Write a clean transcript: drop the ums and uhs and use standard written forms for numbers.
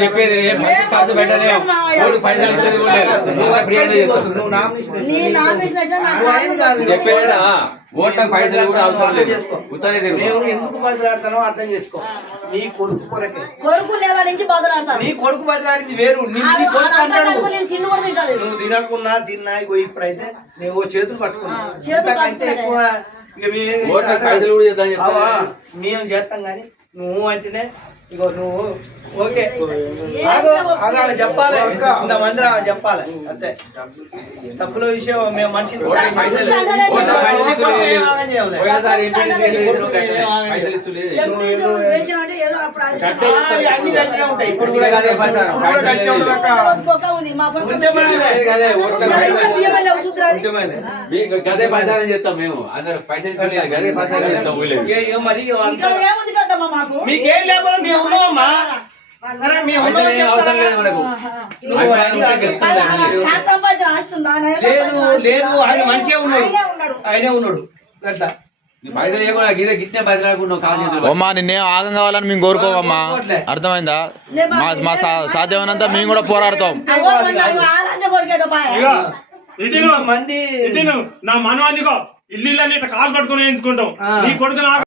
చెప్పేది చెప్పేదా ఓట్లకు పైసలు కూడా అవసరం లేదు. ఎందుకు బదిలాడతానో అర్థం చేసుకో. నీ కొడుకు కొరకే కొడుకు నెల నుంచి బదిలాడతాను. నీ కొడుకు బదిలాడింది వేరు. నువ్వు తినకున్నా తిన్నా ఇప్పుడైతే నువ్వు చేతులు పట్టుకున్నా ఎక్కువ మేము చేస్తాం కానీ నువ్వు అంటేనే ఇగో నువ్వు ఓకే చెప్పాలి. ఇంతమంది చెప్పాలి అంతే. తప్పుల విషయం మేము మనిషి అన్ని గట్టిగా ఉంటాయి. ఇప్పుడు గదే ప్రచారం చేస్తాం మేము. అందరు పైసలు గదే ప్రచారం చేస్తాం. మరి మీకేం లేకపోతే మేము ఉన్నామమ్మా. లేదు ఆయన మనిషే ఉన్నాడు. ఆయనే ఉన్నాడు అట్లా. అమ్మా నిన్నే ఆగం కావాలని మేము కోరుకోమమ్మా. అర్థమైందా? మా సాధ్యమైనంత మేము కూడా పోరాడతాం. మంది నా మనం అందుకో ఇల్లు కాలు పట్టుకుని వేయించుకుంటాం. నీ కొడుకు